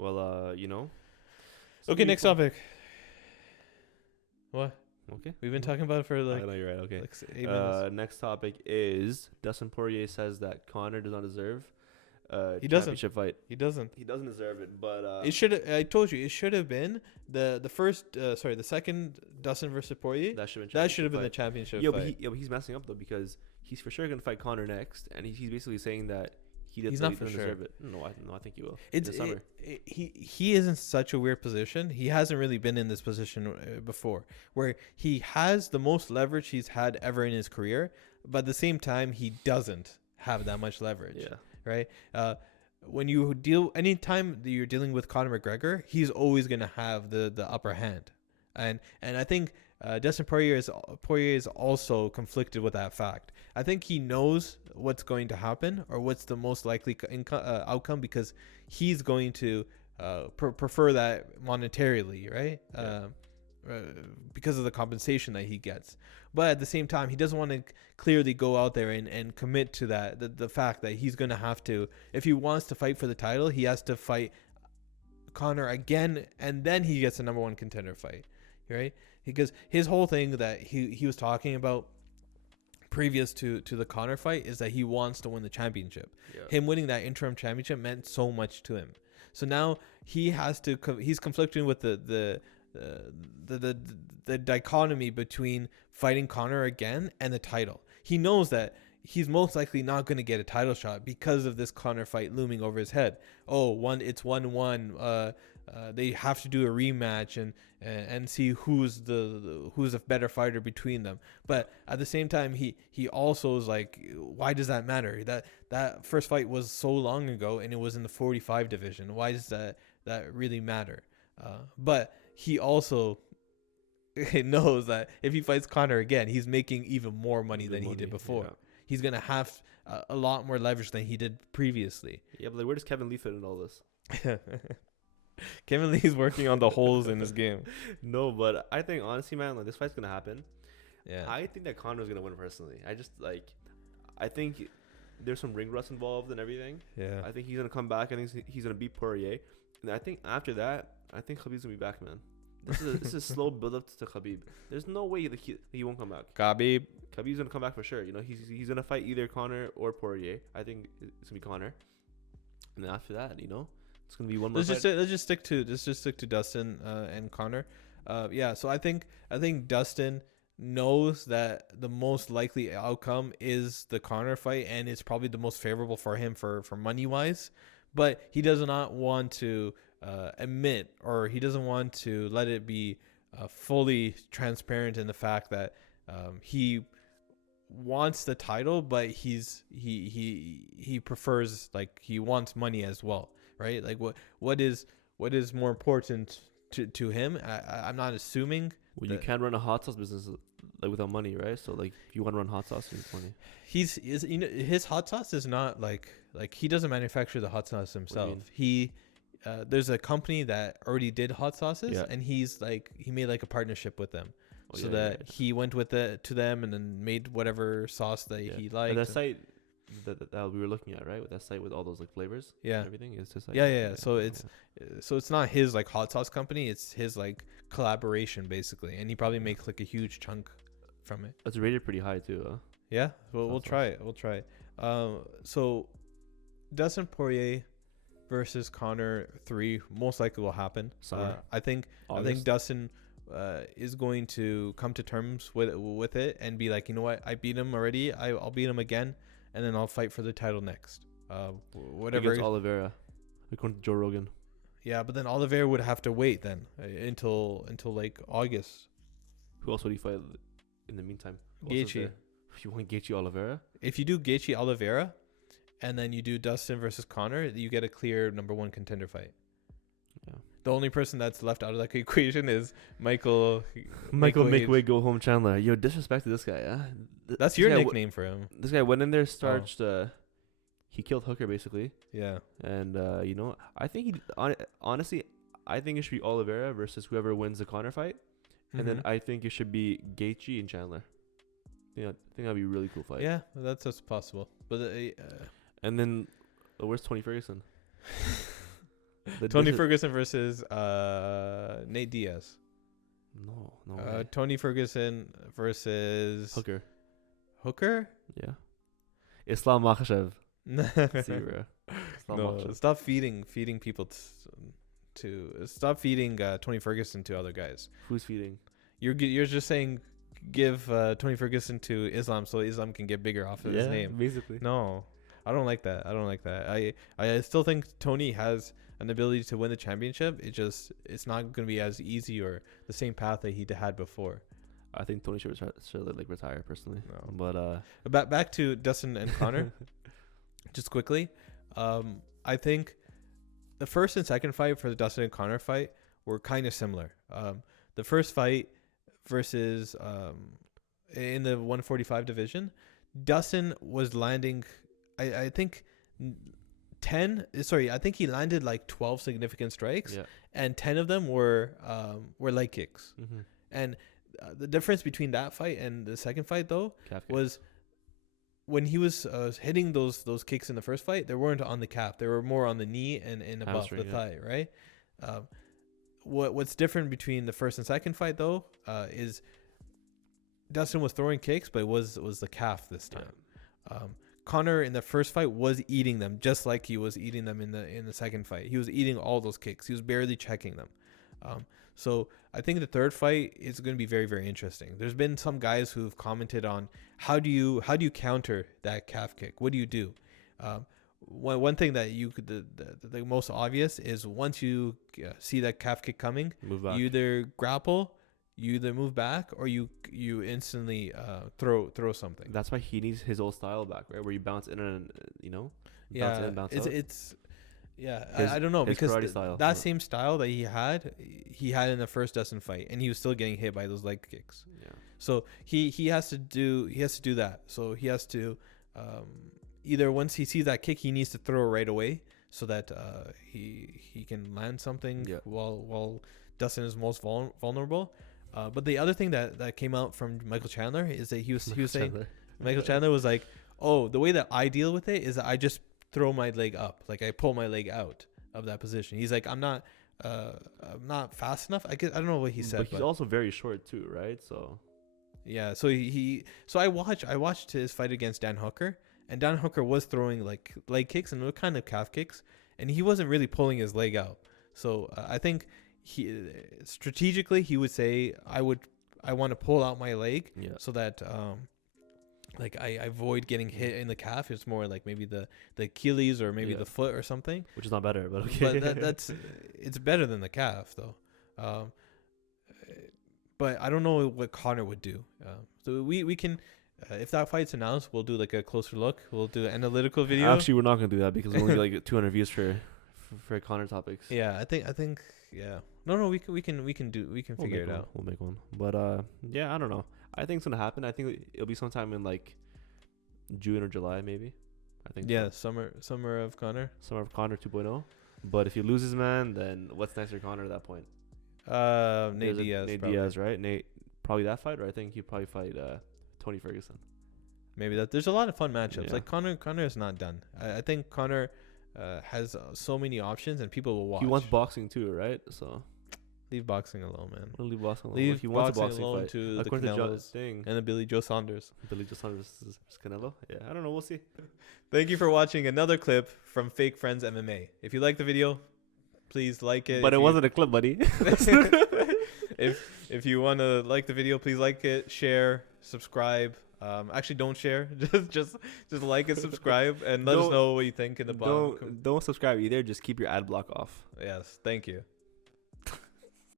Well, Okay, next topic. What? Okay. We've been talking about it for I know you're right. Okay. 8 minutes. Next topic is Dustin Poirier says that Conor does not deserve He doesn't. championship fight. He doesn't. He doesn't deserve it, but It should. I told you it should have been the second Dustin versus Poirier. that should Have been the championship fight. But he's messing up though because he's for sure gonna fight Conor next, and he's basically saying that He's not for sure. deserve it. No, I think he will. He is in such a weird position. He hasn't really been in this position before, where he has the most leverage he's had ever in his career, but at the same time he doesn't have that much leverage. Yeah. Right. Anytime that you're dealing with Conor McGregor, he's always gonna have the upper hand, and I think Dustin Poirier is also conflicted with that fact. I think he knows what's going to happen or what's the most likely outcome because he's going to prefer that monetarily, right? Yeah. Because of the compensation that he gets. But at the same time, he doesn't want to clearly go out there and commit to that. The fact that he's going to have to, if he wants to fight for the title, he has to fight Conor again, and then he gets a number one contender fight, right? Because his whole thing that he was talking about previous to the Conor fight is that he wants to win the championship. Yeah. Him winning that interim championship meant so much to him. So now he's conflicting with the dichotomy between fighting Conor again and the title. He knows that he's most likely not going to get a title shot because of this Conor fight looming over his head. It's 1-1. They have to do a rematch and see who's a better fighter between them. But at the same time, he also is like, why does that matter? That first fight was so long ago and it was in the 45 division. Why does that really matter? But he also knows that if he fights Conor again, he's making even more money than he did before. Yeah. He's gonna have a lot more leverage than he did previously. Yeah, but where does Kevin Lee fit in all this? Kevin Lee's working on the holes in his game. No, but I think honestly, man, this fight's gonna happen. Yeah, I think that Conor's gonna win personally. I think there's some ring rust involved and everything. Yeah, I think he's gonna come back. I think he's gonna beat Poirier, and I think after that, I think Khabib's gonna be back, man. This is a slow build up to Khabib. There's no way that he won't come back. Khabib's gonna come back for sure. He's gonna fight either Conor or Poirier. I think it's gonna be Conor, and then after that, it's gonna be one more. Let's just stick to Dustin and Conor. So I think Dustin knows that the most likely outcome is the Conor fight, and it's probably the most favorable for him for money wise. But he does not want to admit, or he doesn't want to let it be fully transparent in the fact that he wants the title, but he prefers, like, he wants money as well, right? Like what is more important to him? I'm not assuming. Well, you can't run a hot sauce business like without money, right? So like, if you want to run hot sauce, you need money. His hot sauce is not like he doesn't manufacture the hot sauce himself. He there's a company that already did hot sauces, and he made like a partnership with them, he went with it to them and then made whatever sauce that he liked. And that site that we were looking at, right? With that site with all those like flavors, and everything is just like So it's not his like hot sauce company; it's his like collaboration basically, and he probably makes like a huge chunk from it. It's rated pretty high too. Yeah, well, we'll try it. So Dustin Poirier versus Conor 3 most likely will happen. I think Dustin is going to come to terms with it and be like, you know what, I beat him already. I'll beat him again, and then I'll fight for the title next. Whatever. Against Oliveira, according to Joe Rogan. Yeah, but then Oliveira would have to wait then until like August. Who else would he fight in the meantime? Gaethje. If you want Gaethje Oliveira, if you do Gaethje Oliveira, and then you do Dustin versus Conor, you get a clear number one contender fight. Yeah. The only person that's left out of that equation is Michael Make way go home Chandler. Yo, disrespect to this guy. That's your nickname for him. This guy went in there, starched. He killed Hooker basically. Yeah. And I think honestly, I think it should be Oliveira versus whoever wins the Conor fight, and then I think it should be Gaethje and Chandler. I think that'd be a really cool fight. Yeah, that's possible. But and then where's Tony Ferguson? Tony Ferguson versus Nate Diaz. No way. Tony Ferguson versus Hooker? Yeah. Islam Makhachev. See, bro. No, stop feeding people to stop feeding Tony Ferguson to other guys. Who's feeding? You're just saying give Tony Ferguson to Islam so Islam can get bigger off of his name. Basically. No, I don't like that. I still think Tony has an ability to win the championship. It's not going to be as easy or the same path that he had before. I think Tony should retire personally. No. But back to Dustin and Conor, just quickly. I think the first and second fight for the Dustin and Conor fight were kind of similar. The first fight versus in the 145 division, Dustin was landing, I think 10. Sorry, I think he landed like 12 significant strikes, and 10 of them were leg kicks. Mm-hmm. And the difference between that fight and the second fight, though, was when he was hitting those kicks in the first fight, they weren't on the calf. They were more on the knee and above the thigh, right? What's different between the first and second fight, though, is Dustin was throwing kicks, but it was the calf this time. Yeah. Conor in the first fight was eating them just like he was eating them in the second fight. He was eating all those kicks. He was barely checking them. So I think the third fight is going to be very, very interesting. There's been some guys who've commented on how do you counter that calf kick? What do you do? One thing that you could the most obvious is once you see that calf kick coming, you either grapple, you either move back, or you instantly throw something. That's why he needs his old style back, right? Where you bounce in and bounce in, bounce out. I don't know, because that same style that he had in the first Dustin fight, and he was still getting hit by those leg kicks. Yeah. So he has to do that. So he has to either once he sees that kick, he needs to throw right away so that he can land something while Dustin is most vulnerable. But the other thing that came out from Michael Chandler is that he was saying Michael Chandler was like, oh, the way that I deal with it is that I just throw my leg up, like I pull my leg out of that position. He's like, I'm not fast enough. I don't know what he said, but he's also very short too, right? So yeah, so I watched his fight against Dan Hooker, and Dan Hooker was throwing like leg kicks and kind of calf kicks, and he wasn't really pulling his leg out. So I think he strategically he would say I want to pull out my leg so that like I avoid getting hit in the calf. It's more like maybe the Achilles or maybe the foot or something, which is not better, but okay. But it's better than the calf though. But I don't know what Conor would do. So we can, if that fight's announced, we'll do like a closer look. We'll do an analytical video. Actually, we're not gonna do that because we only get like 200 views for Conor topics. Yeah, I think yeah. No, we can figure it out. We'll make one. But I don't know. I think it's gonna happen. I think it'll be sometime in like June or July, maybe. I think. Yeah, so. Summer of Conor 2.0. But if he loses, man, then what's next for Conor at that point? Nate Diaz, right? Nate, probably that fight, or I think he'd probably fight Tony Ferguson. Maybe that. There's a lot of fun matchups. Yeah. Like Conor is not done. I think Conor has so many options, and people will watch. He wants boxing too, right? So. Leave boxing alone, man. Leave boxing alone. Leave boxing alone to the Canelos and the Billy Joe Saunders. Billy Joe Saunders is Canelo? Yeah, I don't know. We'll see. Thank you for watching another clip from Fake Friends MMA. If you like the video, please like it. But it wasn't a clip, buddy. If you want to like the video, please like it, share, subscribe. Actually, don't share. Just like and subscribe, and let us know what you think in the bottom. Don't subscribe either. Just keep your ad block off. Yes. Thank you.